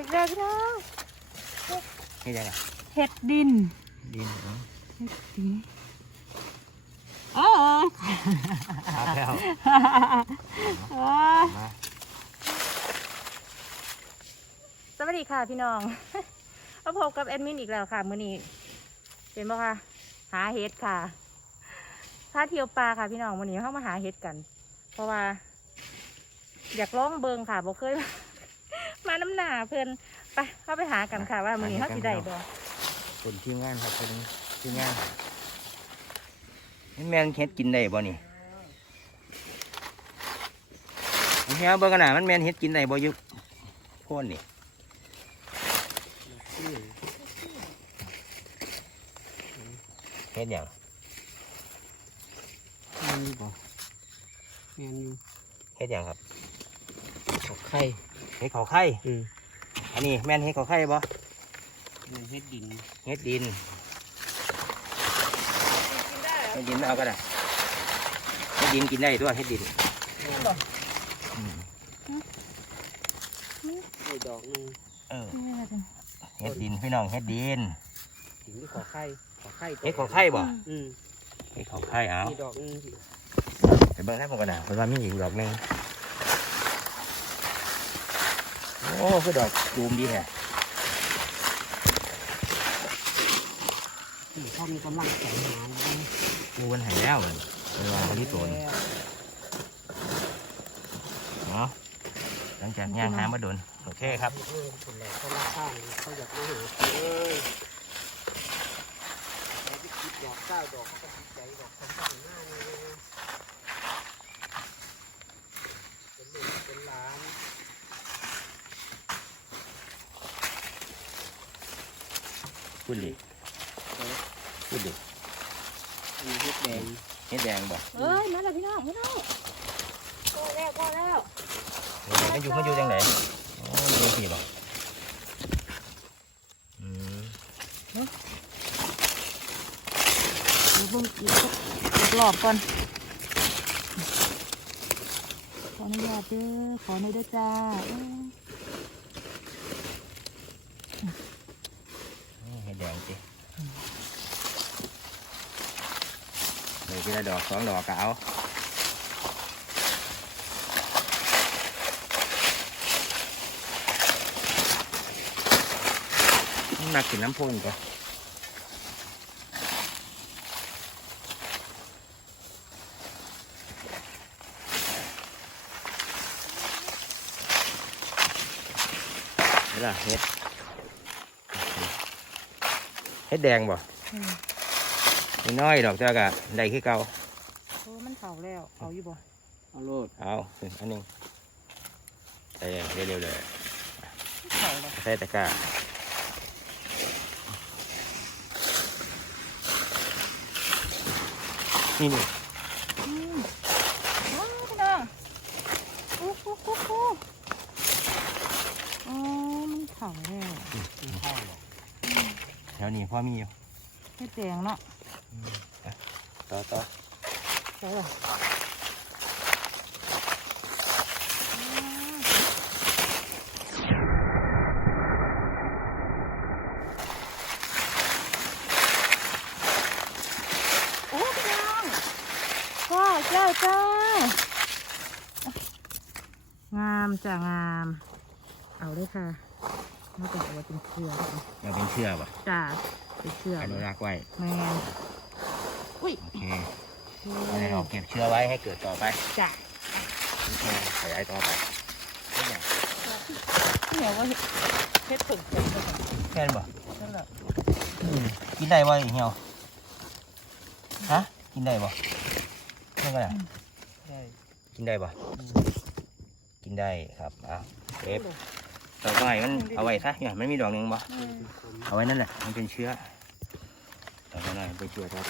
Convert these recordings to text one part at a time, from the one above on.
อีกแล้วพี่น้องนี่ยังไงเห็ดดิน ดินเนาะเห็ดดินเออครับแล้วเออมาสวัสดีค่ะพี่น้องมาพบกับแอดมินอีกแล้วค่ะมื้อนี้เป็นบ่คะหาเห็ดค่ะพาเที่ยวปลาค่ะพี่น้องมื้อนี้เข้ามาหาเห็ดกัน เพราะว่า อยากลองเบิงค่ะบ่เคย มาน้ำหนาเพื่อนไปเข้าไปหากันค่ะว่ามื้อนี้เขาสิได้บ่เป็นทีมงานครับเป็นทีมงานนี่แมนเฮ็ดกินได้บ่นี่เฮียเบิ่งกันน่ะมันแมนเฮ็ดกินได้บ่อยุโพ่นนี่เฮ็ดหยังแมนอยู่บ่แมนอยู่เฮ็ดหยังครับขอไข่ เฮ็ดข้าวไข่อืมอันนี้แมนเฮ็ดข้าวไข่บ่แมนเฮ็ดดินเฮ็ดดินเฮ็ดดินเอาก็ได้เฮ็ดดินกินได้ด้วยเฮ็ดดินอืมไอ้ดอกหนึงเออเฮ็ดดินพี่น้องเฮ็ดดินดินที่ขอไข่ขอไข่เฮ็ดข้าวไข่บ่อืมเฮ็ดข้าวไข่เอามีดอกหนึง ไปเบิ่งให้ผมกันนะเพราะว่ามีอีกดอกหนึง โอ้คือดอกจูมดีแฮะที่พ่อมีกำลังแข็งหาเลยกูมันหายแล้วมันเป็นวางบริสุทธิ์เนาะหลังจากย่างหามาโดนโอเคครับเออคนแหละเขารักข้างเขาอยากมาหาเอ้ยแล้วที่คิดดอกเก้าดอกเขาก็ติดใจดอกสองสามหน้านี่เป็นลูกเป็นหลาน พูดดิพูดดิมีเฮ็ดแดงเฮ็ดแดงบ่เอ้ยมาแล้วพี่น้องพี่น้องพอแล้วพอแล้วมันอยู่มันอยู่จังไหนอ๋อมันอยู่ที่บ่อืมดูเบิ่งอีกสักอีกรอบก่อนขออนุญาตเด้อขอหน่อยเด้อจ้าเอ้ย นี่เฮ็ดแด งสิเลยทีละดอกสองดอกก็เอาหนักกินน้ำพ่นก่อนนี่ล่ะเฮ็ด เฮ็ดแดงบ่อืมนิดน้อยดอกเจ้ากะได้คือเก่าโอ้มันเผาแล้วเผาอยู่บ่เอาโลดเอาอันหนึงใส่เร็วๆเลยเผาแล้วใส่ตะกร้านี่นี่อืมว้าวพี่น้องโอ้โหโอ้โหอ๋อมันเผาแล้วกินข้า วหรอกแถวนี้พ่อมีอยู่เฮ็ดแดงเนาะต่อต่อใช่ป่ะโอ้พี่น้องว้าวเจ้าจ้างามจ้างาม เอาเลยค่ะ น่าจะเอาไว้เป็นเครือแล้วกันเราเป็นเชื่อป่ะจ้าเป็นเครืออนุรักษ์ไว้แมนอุ้ยโอเคเอาให้เราเก็บเชื้อไว้ให้เกิดต่อไปจ้าโอเคขยายต่อไปนี่ไงที่ไหนว่าเฮ็ดถึงจังเลยแค่นบ่นั่นแหละกินได้บ่อีเหี่ยวฮะกินได้บ่นี่ก็ได้ได้กินได้บ่กินได้ครับอะเก็บ ต่อไปมันเอาไว้ซะเนี่ยมันมีดอกหนึงบ่เอาไว้นั่นแหละมันเป็นเชื้อเอาไว้หน่อยเป็นเชื้อครับ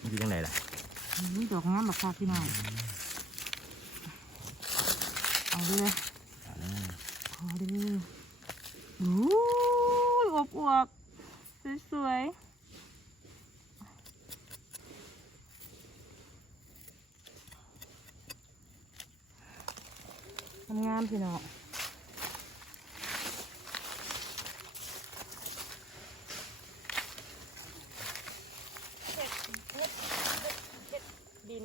มันอยู่ตรงไหนล่ะนี่ดอกงามแบบค่ะพี่น้องเอาเลยขอเลยโอ้ยอวบอวบๆสวย งามพี่น้องดิน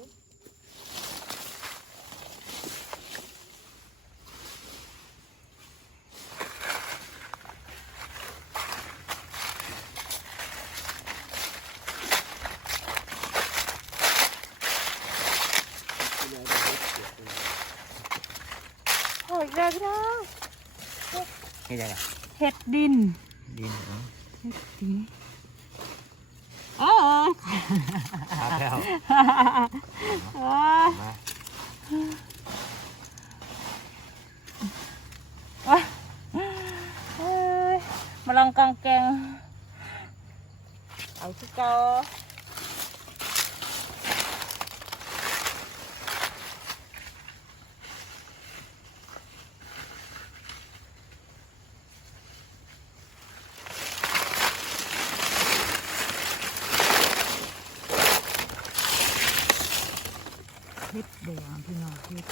โอ้ยได้พี่น้องนี่ยังไงเห็ดดินดินอ๋อเห็ดดินอ๋อครับแล้วอ๋อมาเอ้ยมาลองกองแกงเอาที่เกา เฮ็ด